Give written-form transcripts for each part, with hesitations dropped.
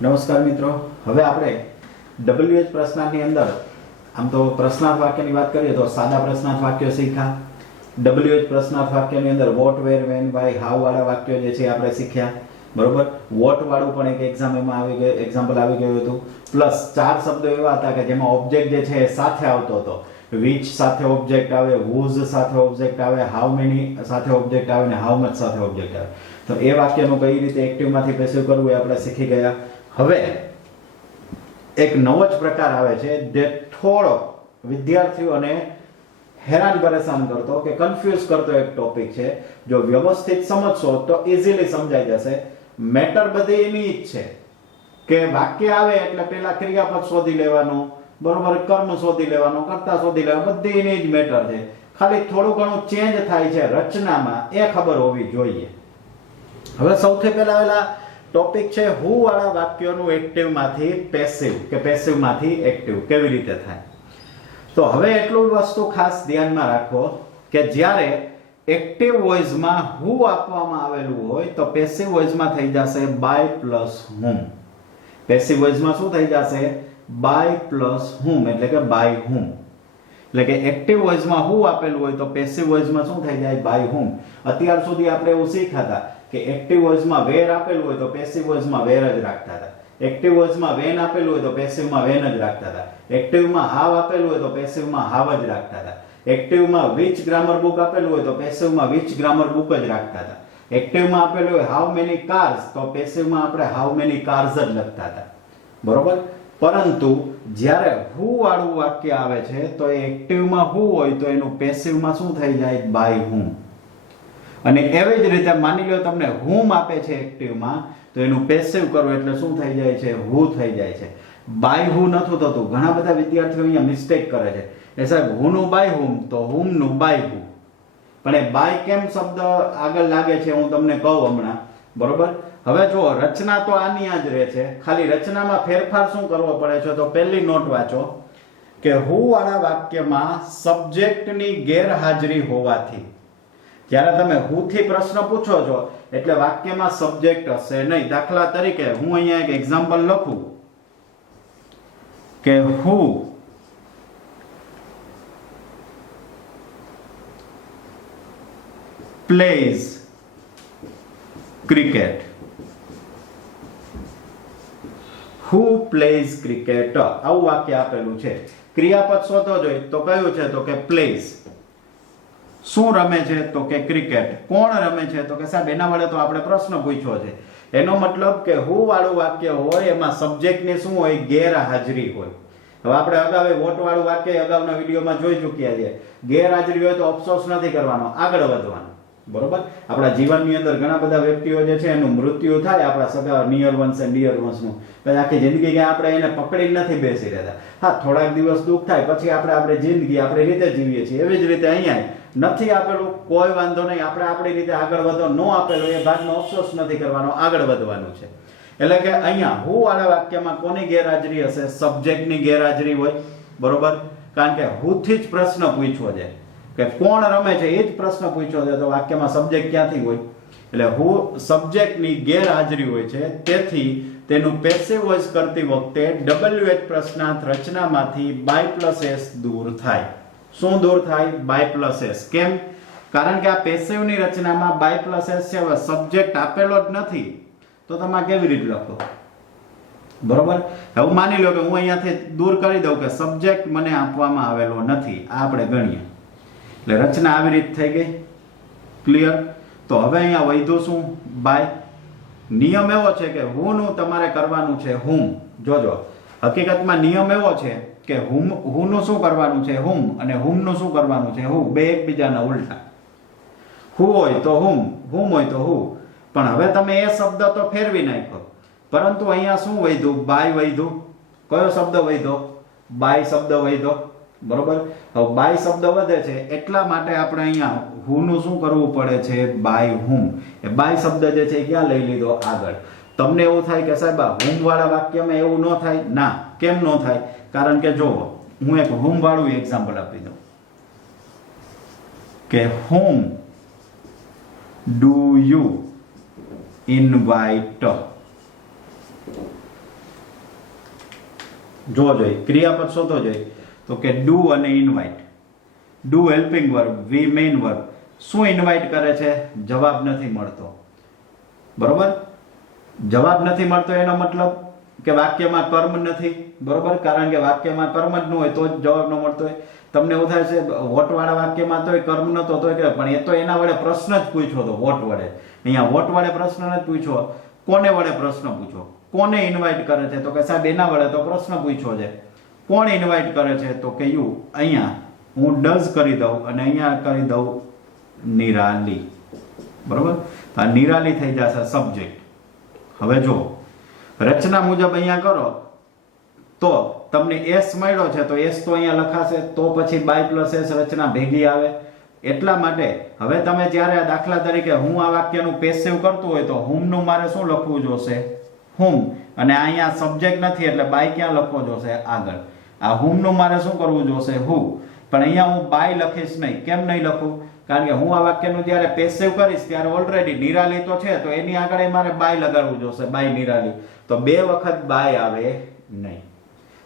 નમસ્કાર મિત્રો, હવે આપણે WH પ્રશ્નાર્થની અંદર આમ તો પ્રશ્નાર્થ વાક્યની વાત કરીએ તો સાદા પ્રશ્નાર્થ વાક્યો શીખ્યા. WH પ્રશ્નાર્થ વાક્યની અંદર what, where, when, why, how વાળા વાક્યો જે છે આપણે શીખ્યા. બરોબર, વોટ વાળું પણ એક એક્ઝામ્પલ આવી ગયું હતું. પ્લસ 4 શબ્દો એવા હતા કે જેમાં ઓબ્જેક્ટ જે છે એ સાથે આવતો હતો. which સાથે ઓબ્જેક્ટ આવે, whose સાથે ઓબ્જેક્ટ આવે, how many સાથે ઓબ્જેક્ટ આવે ને how much સાથે ઓબ્જેક્ટ આવે. તો એ વાક્યનું કઈ રીતે એક્ટિવ માંથી પેસિવ કરવું એ આપણે શીખી ગયા. હવે એક નવો જ પ્રકાર આવે છે જે થોડો વિદ્યાર્થીઓને હેરાન પરેશાન કરતો કે કન્ફ્યુઝ કરતો એક ટોપિક છે. જો વ્યવસ્થિત સમજશો તો ઈઝીલી સમજાઈ જશે. મેટર બધી એની જ છે કે વાક્ય આવે એટલે પહેલા ક્રિયાપદ શોધી લેવાનું, બરોબર, કર્મ શોધી લેવાનું, કર્તા શોધી લેવાનું, બધી એની જ મેટર છે. ખાલી થોડું ઘણું ચેન્જ થાય છે રચનામાં, એ ખબર હોવી જોઈએ. હવે સૌથી પહેલા ટોપિક છે હુ વાળા વાક્યોનું એક્ટિવ માંથી પેસિવ કે પેસિવ માંથી એક્ટિવ કેવી રીતે થાય. તો હવે એટલું વસ્તુ ખાસ ધ્યાનમાં રાખો કે જ્યારે એક્ટિવ વોઇસમાં હુ આપવામાં આવેલું હોય તો પેસિવ વોઇસમાં થઈ જશે બાય પ્લસ હુમ. પેસિવ વોઇસમાં શું થઈ જશે? બાય પ્લસ હુમ, એટલે કે બાય હુમ. એટલે કે એક્ટિવ વોઇસમાં હુ આપેલું હોય તો પેસિવ વોઇસમાં શું થઈ જાય? બાય હુમ. અત્યાર સુધી આપણે એવું શીખ્યા હતા કે એક્ટિવ વોઇસમાં વેર આપેલું હોય તો પેસિવ વોઇસમાં વેર જ રાખતા હતા. એક્ટિવ વોઇસમાં વેન આપેલું હોય તો પેસિવમાં વેન જ રાખતા હતા. એક્ટિવમાં હાવ આપેલું હોય તો પેસિવમાં હાવ જ રાખતા હતા. એક્ટિવમાં which ગ્રામર બુક આપેલું હોય તો પેસિવમાં which ગ્રામર બુક જ રાખતા હતા. એક્ટિવમાં આપેલું હોય how many cars તો પેસિવમાં આપણે how many cars જ લખતા હતા. બરોબર, પરંતુ જ્યારે હુ વાળું વાક્ય આવે છે તો એ એક્ટિવમાં હુ હોય તો એનું પેસિવમાં શું થઈ જાય? બાય હુમ. અને એવી જ રીતે માની લો તમને હુમ આપે છે એક્ટિવમાં તો એનું પેસિવ કરો એટલે શું થઈ જાય છે? હુ થઈ જાય છે. બાય હુ નથી થતું. ઘણા બધા વિદ્યાર્થીઓ અહીંયા મિસ્ટેક કરે છે એ સાહેબ હુનું બાય હુમ તો હુમનું બાય હુ. પણ એ બાય કેમ શબ્દ આગળ લાગે છે હું તમને કહું હમણાં. બરોબર, હવે જો રચના તો આની જ રહે છે, ખાલી રચનામાં ફેરફાર શું કરવો પડે છે તો પહેલી નોટ વાંચો કે હુ વાળા વાક્યમાં સબ્જેક્ટની ગેરહાજરી હોવાથી, જ્યારે તમે હુ થી પ્રશ્ન પૂછો છો એટલે વાક્યમાં સબ્જેક્ટ હશે નહીં. દાખલા તરીકે હું અહીંયા એક એક્ઝામ્પલ લખું કે હુ પ્લેઝ ક્રિકેટ. હુ પ્લેઝ ક્રિકેટ, આવું વાક્ય આપેલું છે. ક્રિયાપદ શોધો જોઈએ તો કયું છે તો કે પ્લેઝ. શું રમે છે તો કે ક્રિકેટ. કોણ રમે છે તો કે સાહેબ એના વડે તો આપણે પ્રશ્ન પૂછ્યો છે. એનો મતલબ કે હુ વાળું વાક્ય હોય એમાં સબ્જેક્ટની શું હોય? ગેરહાજરી હોય. હવે આપણે અગાઉ વોટ વાળું વાક્ય અગાઉના વિડીયોમાં જોઈ ચૂક્યા છીએ. ગેરહાજરી હોય તો અફસોસ નથી કરવાનો, આગળ વધવાનું. બરોબર, આપણા જીવનની અંદર ઘણા બધા વ્યક્તિઓ જે છે એનું મૃત્યુ થાય, આપણા સગા near ones and dear ones નું, પછી આખી જિંદગી કે આપણે એને પકડી નથી બેસી રહેતા. હા, થોડાક દિવસ દુઃખ થાય પછી આપણી જિંદગી આપણી રીતે જીવીએ છીએ. એવી જ રીતે અહીંયા નથી આપેલું કોઈ વાંધો નહીં, આપણે આપણી રીતે આગળ વધો. ન આપેલું એ ભાગનો અફસોસ નથી કરવાનો, આગળ વધવાનું છે. એટલે કે અહીંયા હુ વાળા વાક્યમાં કોની ગેરહાજરી હશે? સબ્જેક્ટની ગેરહાજરી હોય. બરોબર, કારણ કે હુ થી જ પ્રશ્ન પૂછ્યો છે કે કોણ રમે છે, એ જ પ્રશ્ન પૂછ્યો છે તો વાક્યમાં સબ્જેક્ટ ક્યાંથી હોય? એટલે હુ સબ્જેક્ટની ગેરહાજરી હોય છે, તેથી તેનું પેસિવ વોઇસ કરતી વખતે WH પ્રશ્નાર્થ રચનામાંથી બાય પ્લસ એસ દૂર થાય. શું દૂર થાય? By plus S. કેમ? કારણ કે આ પેસિવની રચનામાં બાય પ્લસ એસ છે. હવે સબ્જેક્ટ આપેલો જ નથી તો તમે કેવી રીતે લખો? બરોબર, હવે માની લો કે હું અહીંયાથી દૂર કરી દઉં કે સબ્જેક્ટ મને આપવામાં આવેલો નથી, આ આપણે ગણીએ એટલે રચના આવી રીત થઈ ગઈ. ક્લિયર? તો હવે અહીંયા વધ્યું શું? બાય. નિયમ એવો છે કે હુ નું તમારે કરવાનું છે હુમ. જોજો, હકીકતમાં નિયમ એવો છે કે હુ નું શું કરવાનું છે? હુમ. અને હુમ નું શું કરવાનું છે? હુ. બે એકબીજાના ઉલટા. હુ હોય તો હુમ, હુમ હોય તો હુ. પણ હવે તમે એ શબ્દ તો ફેરવી નાખો, પરંતુ અહીંયા શું વધ્યું? બાય વધ્યું. કયો શબ્દ વધ્યો? બાય શબ્દ વધ્યો. બરોબર, હવે બાય શબ્દ વધે છે એટલા માટે આપણે અહીંયા હુ નું શું કરવું પડે છે? By whom. એ બાય શબ્દ જે છે ક્યાં લઈ લીધો? આગળ. તમને એવું થાય કે સાહેબ આ હુમ વાળા વાક્યમાં એવું ન થાય? ના. કેમ ન થાય? કારણ કે જો હું એક હુમ વાળું એક્ઝામ્પલ આપી દઉં કે whom do you invite? જો જોઈએ ક્રિયાપદ શોધો જોઈએ તો કે ડુ અને invite. Do helping verb, V main verb. શું ઇન્વાઇટ કરે છે? જવાબ નથી મળતો. બરોબર, જવાબ નથી મળતો એનો મતલબ કે વાક્યમાં કર્મ નથી. બરોબર, કારણ કે વાક્યમાં કર્મ જ ન હોય તો જ જવાબ ન મળતો હોય. તમને એવું થાય છે વોટ વાળા વાક્યમાં તોય કર્મ નતો તોય કે, પણ એ તો એના વડે પ્રશ્ન જ પૂછ્યો હતો વોટ વડે. અહીંયા વોટ વડે પ્રશ્ન નથી પૂછ્યો. કોને વડે પ્રશ્ન પૂછો? કોને ઇન્વાઇટ કરે છે? તો કે સાહેબ એના વડે તો પ્રશ્ન પૂછ્યો છે. કોણ ઇન્વાઇટ કરે છે? તો કે યુ. અહીંયા હું ડઝ કરી દઉં અને અહીંયા કરી દઉં નિરાલી. બરોબર, તો આ નિરાલી થઈ જશે સબ્જેક્ટ. હવે જો રચના મુજબ અહીંયા કરો તો તમને એસ મળ્યો છે તો એસ તો અહીંયા લખાશે, તો પછી બાય પ્લસ એસ રચના ભેગી આવે. એટલા માટે હવે તમે જ્યારે દાખલા તરીકે હું આ વાક્યનું પેસિવ કરતું હોય તો હુમ નું મારે શું લખવું જોશે? હુમ. અને અહીંયા સબ્જેક્ટ નથી એટલે બાય ક્યાં લખવો જોશે? આગળ. આ હુમ નું મારે શું કરવું જોશે? હુ. પણ અહીંયા હું બાય લખીશ નહીં. કેમ નહીં લખું? કારણ કે હું આ વાક્યનું જ્યારે પેસિવ કરીશ ત્યારે ઓલરેડી નિરાલી તો છે તો એની આગળ મારે બાય લગાડવું જોશે. બાય નિરાલી. તો બે વખત બાય આવે નહીં.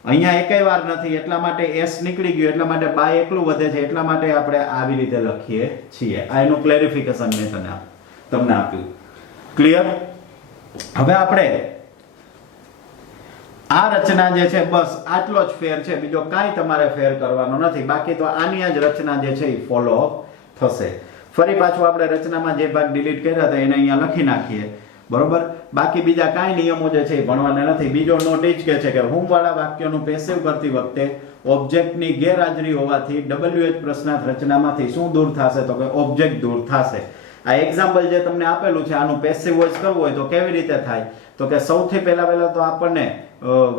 અહીંયા એકેય વાર નથી એટલા માટે એસ નીકળી ગયું, એટલા માટે બાય એકલું વધે છે, એટલા માટે આપણે આવી રીતે લખીએ છીએ. આ એનું ક્લેરિફિકેશન મેં તમને આપ્યું. ક્લિયર? હવે આપણે આ રચના જે છે બસ આટલો જ ફેર છે, બીજો કાંઈ તમારે ફેર કરવાનો નથી. બાકી તો આની જ રચના જે છે એ ફોલો થશે. ફરી પાછું આપણે રચનામાં જે ભાગ ડિલીટ કર્યા હતા એને અહીંયા લખી નાખીએ. બરોબર, બાકી બીજા કાંઈ નિયમો જે છે એ ભણવાના નથી. બીજો નોટ એ જ કહે છે કે હુમ વાળા વાક્યનું પેસિવ કરતી વખતે ઓબ્જેક્ટની ગેરહાજરી હોવાથી WH પ્રશ્નાર્થ રચનામાંથી શું દૂર થશે? તો કે ઓબ્જેક્ટ દૂર થશે. આ એક્ઝામ્પલ જે તમને આપેલું છે આનું પેસિવ વોઇસ કરવું હોય તો કેવી રીતે થાય? તો કે સૌથી પહેલા તો આપણને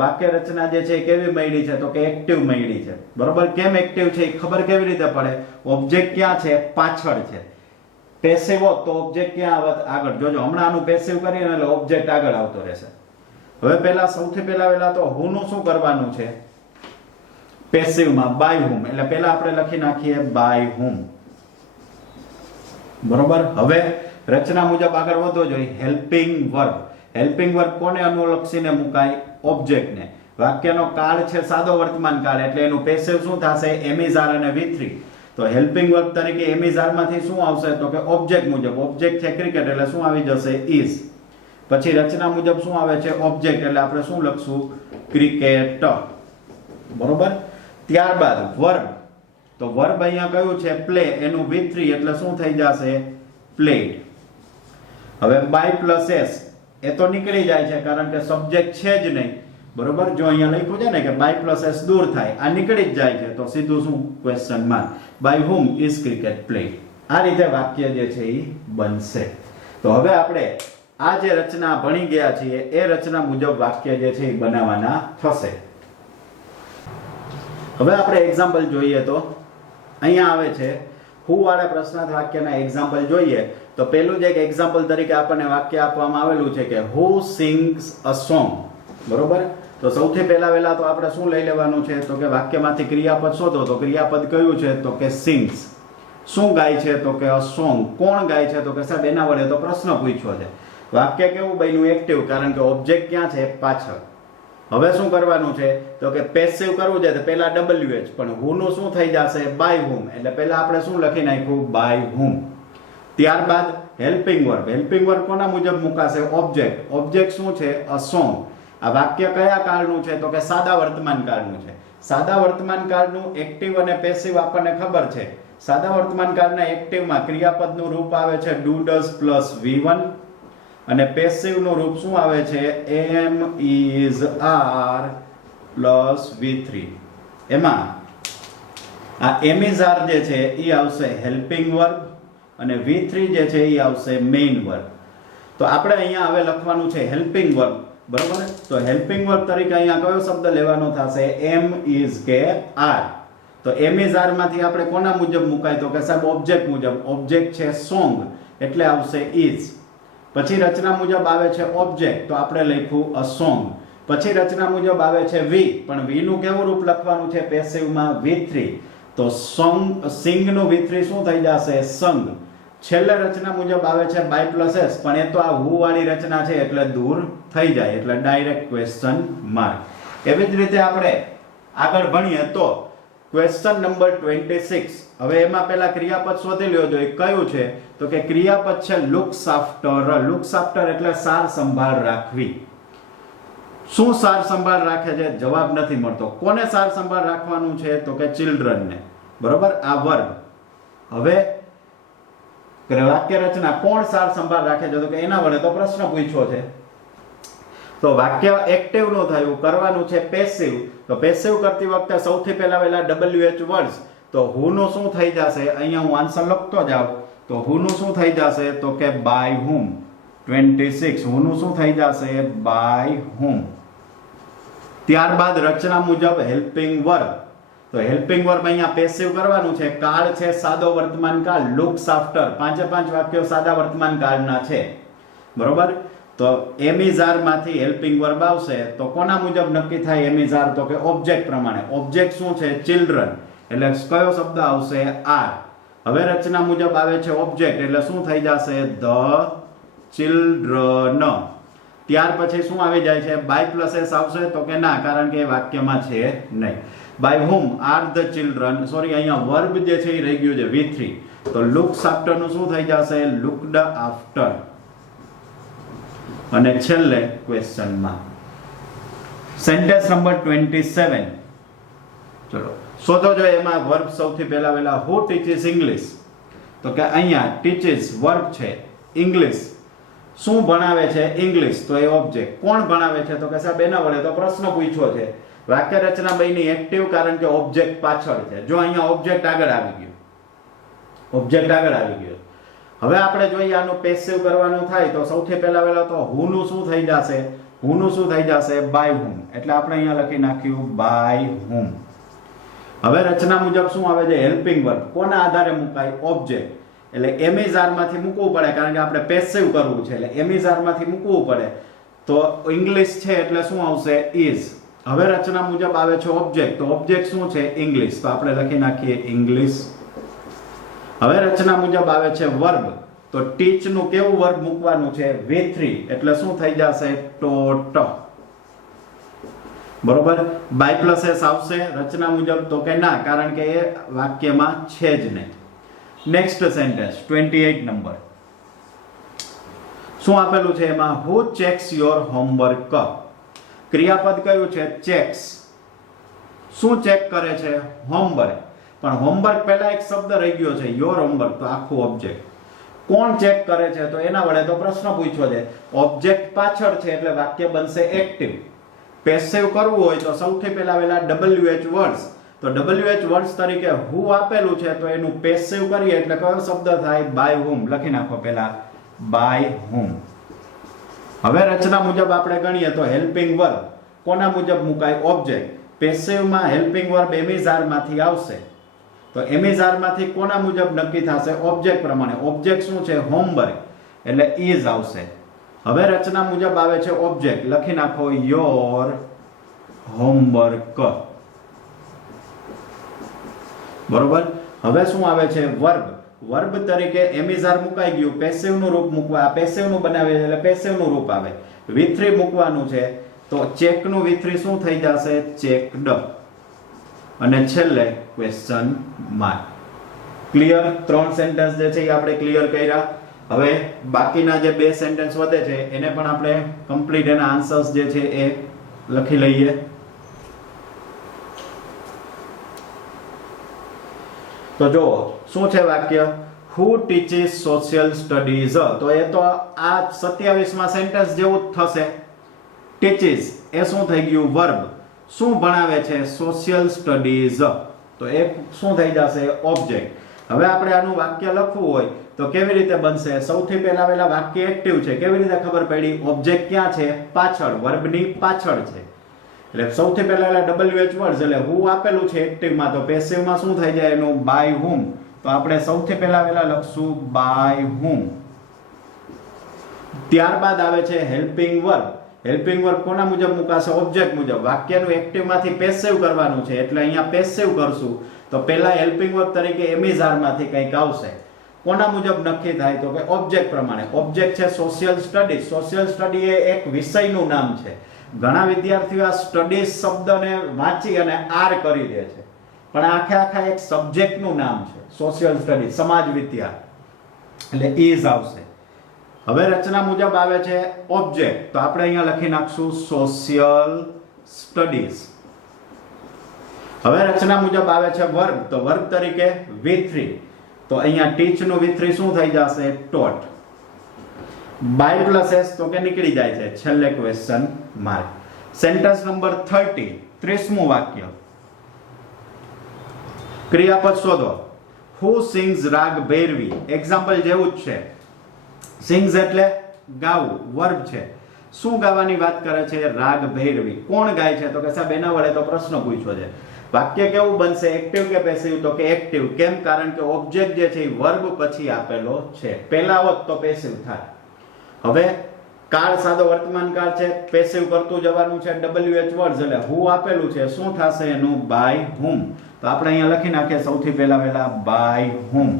વાક્ય રચના જે છે એ કેવી મળી છે? તો કે એક્ટિવ મળી છે. બરોબર, કેમ એક્ટિવ છે એ ખબર કેવી રીતે પડે? ઓબ્જેક્ટ ક્યાં છે? પાછળ છે. પેસિવ હોત તો ઓબ્જેક્ટ ક્યાં આવત? આગળ. જોજો હમણાં આનું પેસિવ કરીએ એટલે ઓબ્જેક્ટ આગળ આવતો રહેશે. હવે સૌથી પહેલા તો હું નું શું કરવાનું છે? પેસિવમાં બાય હુમ, એટલે પહેલા આપણે લખી નાખીએ બાય હુમ. બરોબર, હવે રચના મુજબ આગળ વધવો જોઈએ. Helping verb. હેલ્પિંગ વર્બ કોને અનુલક્ષીને મુકાય? ઓબ્જેક્ટને. વાક્યનો કાળ છે સાદો વર્તમાન કાળ એટલે એનું પેસિવ શું થશે? એમિઝાર અને V3. તો હેલ્પિંગ વર્બ તરીકે એમિઝાર માંથી શું આવશે? તો કે ઓબ્જેક્ટ મુજબ. ઓબ્જેક્ટ છે ક્રિકેટ એટલે શું આવી જશે? ઇઝ. પછી રચના મુજબ શું આવે છે? ઓબ્જેક્ટ એટલે આપણે શું લખશું? ક્રિકેટ. બરોબર, ત્યારબાદ વર્બ. તો વર્બ અહીંયા કયું છે? પ્લે. એનું V3 એટલે શું થઈ જશે? પ્લેડ. હવે બાય પ્લસ એસ એ તો નીકળી જાય છે કારણ કે સબ્જેક્ટ છે જ નહીં. બરોબર, જો અહીંયા લખ્યું છે ને કે બાય પ્લસ એસ દૂર થાય, આ નીકળી જ જાય છે તો સીધું શું? Question mark. By whom is cricket played. આ રીતે વાક્ય જે છે એ બનશે. તો હવે આપણે આ જે રચના ભણી ગયા છીએ એ રચના મુજબ વાક્ય જે છે એ બનાવવાના થશે. હવે આપણે એક્ઝામ્પલ જોઈએ તો અહીંયા આવે છે હુ વાળા પ્રશ્નાર્થ વાક્યના એક્ઝામ્પલ જોઈએ તો પહેલું જ એક એક્ઝામ્પલ તરીકે આપણને વાક્ય આપવામાં આવેલું છે કે હુ સિંગ્સ અ સોંગ. બરોબર, તો સૌથી પહેલા તો આપણે શું લઈ લેવાનું છે? તો કે વાક્યમાંથી ક્રિયાપદ શોધો. તો ક્રિયાપદ કયું છે? તો કે સિંગ્સ. શું ગાય છે? તો કે અ સોંગ. કોણ ગાય છે? તો કે સાહેબ એના વડે તો પ્રશ્ન પૂછ્યો છે. વાક્ય કેવું બન્યું? એક્ટિવ, કારણ કે ઓબ્જેક્ટ ક્યાં છે? પાછળ. હવે શું કરવાનું છે? તો કે પેસિવ કરવું છે તો પહેલા WH, પણ હુ નું શું થઈ જશે? બાય હુમ. એટલે પહેલા આપણે શું લખી નાખ્યું? બાય હુમ. ત્યારબાદ હેલ્પિંગ વર્બ. હેલ્પિંગ વર્બ કોના મુજબ મુકાશે? ઓબ્જેક્ટ. ઓબ્જેક્ટ શું છે? A song. આ વાક્ય કયા કાળનું છે? તો કે સાદા વર્તમાન કાળનું છે. સાદા વર્તમાન કાળનું એક્ટિવ અને પેસિવ આપણને ખબર છે. સાદા વર્તમાન કાળના એક્ટિવમાં ક્રિયાપદનું રૂપ આવે છે ડુ ડઝ પ્લસ V1 અને પેસિવનું રૂપ શું આવે છે? am is are plus V3. એમાં આ am is are જે છે એ આવશે હેલ્પિંગ વર્બ અને V3 જે છે એ આવશે મેઇન વર્બ. તો આપણે અહીંયા હવે લખવાનું છે હેલ્પિંગ વર્બ. બરોબર, તો હેલ્પિંગ વર્બ તરીકે અહીંયા કયો શબ્દ લેવાનો થશે? am is કે are. તો am is are માંથી આપણે કોના મુજબ મુકાય? તો કે સાહેબ ઓબ્જેક્ટ મુજબ. ઓબ્જેક્ટ છે સોંગ એટલે આવશે is. પછી રચના મુજબ આવે છે ઓબ્જેક્ટ તો આપણે લખ્યું અ સોંગ. પછી રચના મુજબ આવે છે V, પણ V નું કેવું રૂપ લખવાનું છે? પેસિવમાં V3. તો સોંગ સિંગ નું V3 શું થઈ જશે? સંગ. છેલ્લે રચના મુજબ આવે છે બાય પ્લસ એસ, પણ એ તો આ હુ વાળી રચના છે એટલે દૂર થઈ જાય એટલે ડાયરેક્ટ ક્વેશ્ચન માર્ક. એવી જ રીતે આપણે આગળ ભણીએ તો ક્વેશ્ચન નંબર 26. હવે એમાં પહેલા ક્રિયાપદ શોધી લ્યો જો એ કયું છે તો કે ક્રિયાપદ છે લુક્સ આફ્ટર. લુક્સ આફ્ટર એટલે સાર સંભાળ રાખવી. શું સાર સંભાળ રાખે છે? જવાબ નથી મળતો. કોને સાર સંભાળ રાખવાનું છે તો કે ચિલ્ડ્રન ને. બરોબર, આ વર્ગ. હવે વાક્ય રચના કોણ સાર સંભાળ રાખે છે તો કે એના વડે તો પ્રશ્ન પૂછ્યો છે. તો વાક્ય એક્ટિવ નું થયું, કરવાનું છે પેસિવ. તો પેસિવ કરતી વખતે સૌથી પહેલા વેલા WH વર્ડ્સ. તો who નું શું થઈ જશે? અહીંયા હું આન્સર લખતો જાઉં. તો who નું શું થઈ જશે તો કે by whom. 26 who નું શું થઈ જશે? by whom. ત્યારબાદ રચના મુજબ હેલ્પિંગ વર્બ. તો હેલ્પિંગ વર્બ અહીંયા પેસિવ કરવાનું છે. કાળ છે સાદો વર્તમાન કાળ, લુક્સ આફ્ટર. 5 વાક્યો સાદા વર્તમાન કાળના છે. બરોબર, તો એમિઝાર માંથી હેલ્પિંગ વર્બ આવશે. તો કોના મુજબ નક્કી થાય એમિઝાર તો કે ઓબ્જેક્ટ પ્રમાણે. ઓબ્જેક્ટ શું છે? ચિલ્ડ્રન. એટલે કયો શબ્દ આવશે? આર. હવે રચના મુજબ આવે છે ઓબ્જેક્ટ એટલે શું થઈ જશે? The children. ત્યાર પછી શું આવી જાય છે? બાય પ્લસ એસ આવશે તો કે ના, કારણ કે એ વાક્યમાં છે નહીં. By whom are the children. Sorry, અહીંયા વર્બ જે છે એ રહી ગયું છે V3. તો લુક્સ આફ્ટર નું શું થઈ જશે? લુક્ડ આફ્ટર. અને છેલ્લે ક્વેશ્ચનમાં સેન્ટેન્સ નંબર 27. ચલો શોધો જો એમાં વર્બ સૌથી પહેલા વેલા who teaches English. તો કે અહીંયા teaches વર્બ છે, ઇંગ્લિશ શું ભણાવે છે? ઇંગ્લિશ. તો એ ઓબ્જેક્ટ. કોણ ભણાવે છે તો કે સાહેબ એના વડે તો પ્રશ્ન પૂછ્યો છે. વાક્ય રચના બની એક્ટિવ કારણ કે ઓબ્જેક્ટ પાછળ છે. જો અહીંયા ઓબ્જેક્ટ આગળ આવી ગયો, ઓબ્જેક્ટ આગળ આવી ગયો. હવે આપણે જોઈએ આનું પેસિવ કરવાનું થાય તો સૌથી પહેલા વેલા તો who નું શું થઈ જશે? who નું શું થઈ જશે? by whom. એટલે આપણે અહીંયા લખી નાખ્યું by whom. હવે રચના મુજબ શું આવે છે? Helping verb. કોના આધારે મુકાય? ઓબ્જેક્ટ. એટલે એમિઝાર માંથી મૂકવું પડે કારણ કે આપણે પેસિવ કરવું છે એટલે એમિઝાર માંથી મૂકવું પડે. તો ઇંગ્લિશ છે એટલે શું આવશે? is. હવે રચના મુજબ આવે છે ઓબ્જેક્ટ. તો ઓબ્જેક્ટ શું છે? ઇંગ્લિશ. તો આપણે લખી નાખીએ ઇંગ્લિશ. હવે રચના મુજબ આવે છે વર્બ. તો ટીચ નું કેવું વર્બ મૂકવાનું છે? V3. એટલે શું થઈ જશે? ટોટ. બરોબર, બાય પ્લસ એસ આવશે રચના મુજબ તો કે ના, કારણ કે એ વાક્યમાં છે જ નહીં. Next sentence 28 number. શું આપેલું છે એમાં? who checks your homework. ક્રિયાપદ કયું છે? checks. શું ચેક કરે છે? હોમવર્ક. પણ હોમવર્ક પહેલા એક શબ્દ રહી ગયો છે યોર હોમવર્ક. તો આખું ઓબ્જેક્ટ. કોણ ચેક કરે છે તો એના વડે તો પ્રશ્ન પૂછ્યો છે. ઓબ્જેક્ટ પાછળ છે એટલે વાક્ય બનશે એક્ટિવ. પેસિવ કરવું હોય તો સૌથી પહેલા વેલા WH વર્ડ્સ. તો WH વર્ડ્સ તરીકે who આપેલું છે તો એનું પેસિવ કરીએ એટલે કયો શબ્દ થાય? by whom. લખી નાખો પહેલા by whom. હવે રચના મુજબ આપણે ગણીએ તો હેલ્પિંગ વર્બ કોના મુજબ મુકાય? ઓબ્જેક્ટ. પેસિવમાં હેલ્પિંગ વર્બ એમિઝાર માંથી આવશે. તો એમિઝાર માંથી કોના મુજબ નક્કી થશે? ઓબ્જેક્ટ પ્રમાણે. ઓબ્જેક્ટ શું છે? હોમવર્ક. એટલે is આવશે. હવે રચના મુજબ આવે છે ઓબ્જેક્ટ. લખી નાખો યોર હોમવર્ક. બરોબર. હવે શું આવે છે? વર્બ. વર્બ તરીકે એમિઝાર મુકાઈ ગયું. પેસિવ નું રૂપ મૂકવા, પેસિવ નું બનાવે એટલે પેસિવ નું રૂપ આવે. V3 મૂકવાનું છે. તો ચેક નું V3 શું થઈ જશે? ચેકડ. અને છેલ્લે ક્વેશ્ચન માર્ક. ક્લિયર? 3 સેન્ટેન્સ જે છે એ આપણે ક્લિયર કર્યા. હવે બાકીના જે 2 સેન્ટેન્સ વધે છે એને પણ આપણે કમ્પ્લીટ એના આન્સર્સ જે છે એ લખી લઈએ. તો જો શું છે વાક્ય? who teaches social studies. તો એ તો આ 27માં સેન્ટેન્સ જેવું જ થશે. teaches એ શું થઈ ગયું? વર્બ. શું ભણાવે છે? Social studies. તો એ શું થઈ જશે? ઓબ્જેક્ટ. હવે આપણે આનું વાક્ય લખવું હોય તો કેવી રીતે બનશે? સૌથી પહેલા વેલા વાક્ય એક્ટિવ છે. કેવી રીતે ખબર પડી? ઓબ્જેક્ટ ક્યાં છે? પાછળ, વર્બની પાછળ છે. એટલે સૌથી પહેલા WH વર્ડ્સ એટલે who આપેલું છે એક્ટિવમાં. તો પેસિવમાં શું થઈ જાય એનું? by whom. તો આપણે સૌથી પહેલા વેલા લખશું by whom. ત્યારબાદ આવે છે હેલ્પિંગ વર્બ. હેલ્પિંગ વર્બ કોના મુજબ મુકાશે? ઓબ્જેક્ટ મુજબ. વાક્યનું એક્ટિવ માંથી પેસિવ કરવાનું છે એટલે અહીંયા પેસિવ કરશું. તો પહેલા હેલ્પિંગ વર્બ તરીકે એમિઝાર માંથી કંઈક આવશે. કોના મુજબ નક્કી થાય તો કે ઓબ્જેક્ટ પ્રમાણે. ઓબ્જેક્ટ છે સોશિયલ સ્ટડી. સોશિયલ સ્ટડી એ એક વિષયનું નામ છે. ઘણા વિદ્યાર્થીઓ આ સ્ટડીઝ શબ્દને વાંચી અને આર કરી દે છે, પણ આખે આખા એક સબ્જેક્ટનું નામ છે, સોશિયલ સ્ટડી, સમાજ વિદ્યા, એટલે ઇઝ આવશે. હવે રચના મુજબ આવે છે ઓબ્જેક્ટ, તો આપણે અહીંયા લખી નાખશું સોશિયલ સ્ટડીઝ. હવે રચના મુજબ આવે છે વર્બ, તો વર્બ તરીકે V3, તો અહીંયા ટીચ નું V3 શું થઈ જશે? ટોટ. બાય પ્લસ એસ તો કે નીકળી જાય છે, છેલ્લે ક્વેશ્ચન માર્ક. સેન્ટેન્સ નંબર 30, 30મું વાક્ય. ક્રિયાપદ શોધો. હુ સિંગ્સ રાગ ભૈરવી, એક્ઝામ્પલ જેવું જ છે. સિંગ્સ એટલે ગાવું, વર્બ છે. શું ગાવાની વાત કરે છે? રાગ ભૈરવી. કોણ ગાય છે? તો કે સાહેબ એના વડે તો પ્રશ્ન પૂછ્યો છે. વાક્ય કેવું બનશે? એક્ટિવ કે પેસિવ? તો કે એક્ટિવ. કેમ? કારણ કે ઓબ્જેક્ટ જે છે એ વર્બ પછી આપેલો છે. પહેલા હોત તો પેસિવ થાય. હવે કાળ સાદો વર્તમાન કાળ છે, પેસિવ કરતું જવાનું છે, WH વર્ડ્સ એટલે હુ આપેલું છે, શું થશે એનું? બાય હુમ. તો આપણે અહીંયા લખી નાખીએ સૌથી પહેલા બાય હુમ.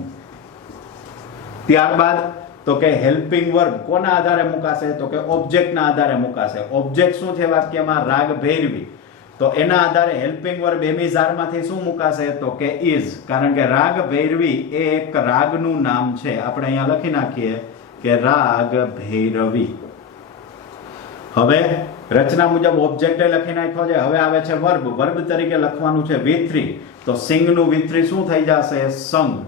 ત્યારબાદ તો કે હેલ્પિંગ વર્બ કોના આધારે મુકાશે? તો કે ઓબ્જેક્ટના આધારે મુકાશે. ઓબ્જેક્ટ શું છે વાક્યમાં? રાગ ભૈરવી. તો એના આધારે હેલ્પિંગ વર્બ એમિઝારમાંથી શું મુકાશે? તો કે ઇઝ. કારણ કે રાગ ભૈરવી એ એક રાગનું નામ છે. આપણે અહીંયા લખી નાખીએ કે રાગ ભૈરવી. હવે રચના મુજબ ઓબ્જેક્ટ લખી નાખ્યો છે. હવે આવે છે વર્બ. વર્બ તરીકે લખવાનું છે V3, તો સિંગ નું V3 શું થઈ જશે? સંગ.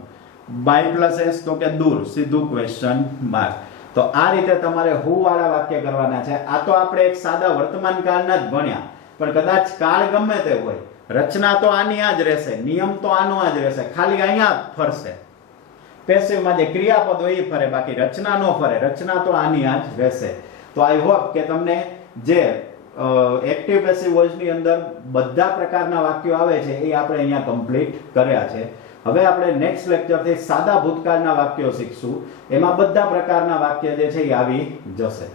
બાય પ્લસ એસ તો કે દૂર, સીધું ક્વેશ્ચન માર્ક. તો આ રીતે તમારે હુ વાળા વાક્ય કરવાના છે. આ તો આપણે એક સાદા વર્તમાન કાળના જ ભણ્યા, પણ કદાચ કાળ ગમે તે હોય, રચના તો આની આ જ રહેશે, નિયમ તો આનો આ જ રહેશે, ખાલી અહીંયા ફરશે. પેસિવમાં જે ક્રિયાપદ હોય એ ફરે, બાકી રચના નો ફરે. રચના તો આની આ જ રહેશે. તો આઈ હોપ કે તમને જે એક્ટિવ પેસિવ વોઇસની અંદર બધા પ્રકારના વાક્યો આવે છે એ આપણે અહીંયા કમ્પ્લીટ કર્યા છે. હવે આપણે નેક્સ્ટ લેક્ચરથી સાદા ભૂતકાળના વાક્યો શીખશું. એમાં બધા પ્રકારના વાક્ય જે છે એ આવી જશે.